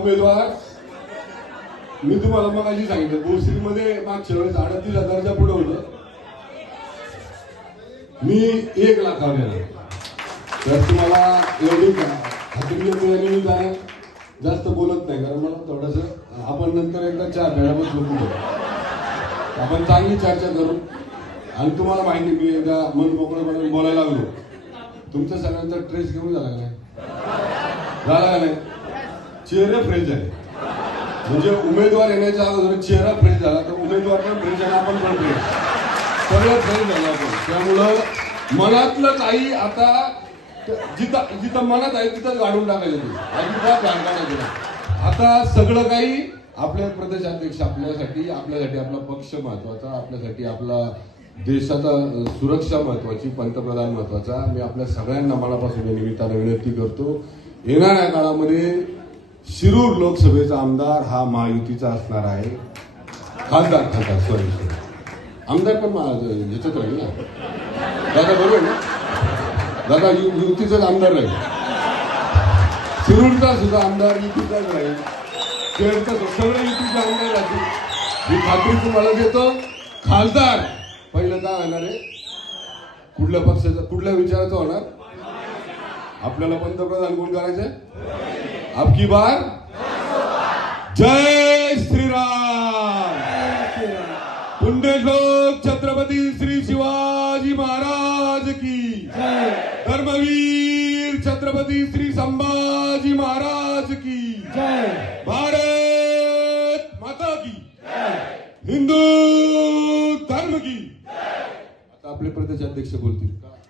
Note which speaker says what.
Speaker 1: उमेदवार. मी तुम्हाला मग अशी सांगितलं भोसरीमध्ये मागच्या वेळेस अडतीस हजारच्या पुढे होतं. मी एक लाखावर येणार तर तुम्हाला एवढी खात्री मिळाली जास्त बोलत नाही कारण मला थोडस आपण नंतर एकदा चहा प्यायला बसलो आपण चांगली चर्चा करू. आणि तुम्हाला माहिती मी एकदा मन मोकळेपणे बोलायला लागलो. तुमच्या सगळ्यांचा ट्रेस घेऊन झाला का नाही? झाला का नाही? चेहरे फ्रेश झाले म्हणजे उमेदवार येण्याच्या अगोदर चेहरा फ्रेश झाला तर उमेदवार पण फ्रेश आणि आपण पण फ्रेश सगळं फ्रेश झालं आपण. त्यामुळं मनातलं काही आता जिथं जिथं मनात आहे तिथं गाडून टाकायचं अजिबात घाण आता सगळं काही आपल्या प्रदेशाध्यक्ष आपल्यासाठी आपल्यासाठी आपला पक्ष महत्त्वाचा आपल्यासाठी आपला देशाचा सुरक्षा महत्वाची पंतप्रधान महत्त्वाचा. मी आपल्या सगळ्यांना मनापासून या निमित्तानं विनंती करतो. येणाऱ्या काळामध्ये शिरूर लोकसभेचा आमदार हा महायुतीचा असणार आहे. खासदार खासदार सॉरी सॉरी आमदार पण महा- ह्याच्यात राहील ना. दादा बरोबर ना? दादा यु- युतीचाच आमदार राहील. शिरूरचा सुद्धा आमदार युतीचाच राहील. केळचा सगळे आमदार राहतील. मी खात्री तुम्हाला देतो खासदार पहिलं काय होणार आहे. कुठल्या पक्षाचा कुठल्या विचाराचा होणार? आपल्याला पंतप्रधान कोण करायचं आपकी बार? जय श्रीराम। पुण्यश्लोक छत्रपती श्री शिवाजी महाराज की। धर्मवीर छत्रपती श्री संभाजी महाराज की। भारत माता की। हिंदू धर्म की। आता आपले प्रदेशाध्यक्ष बोलतील.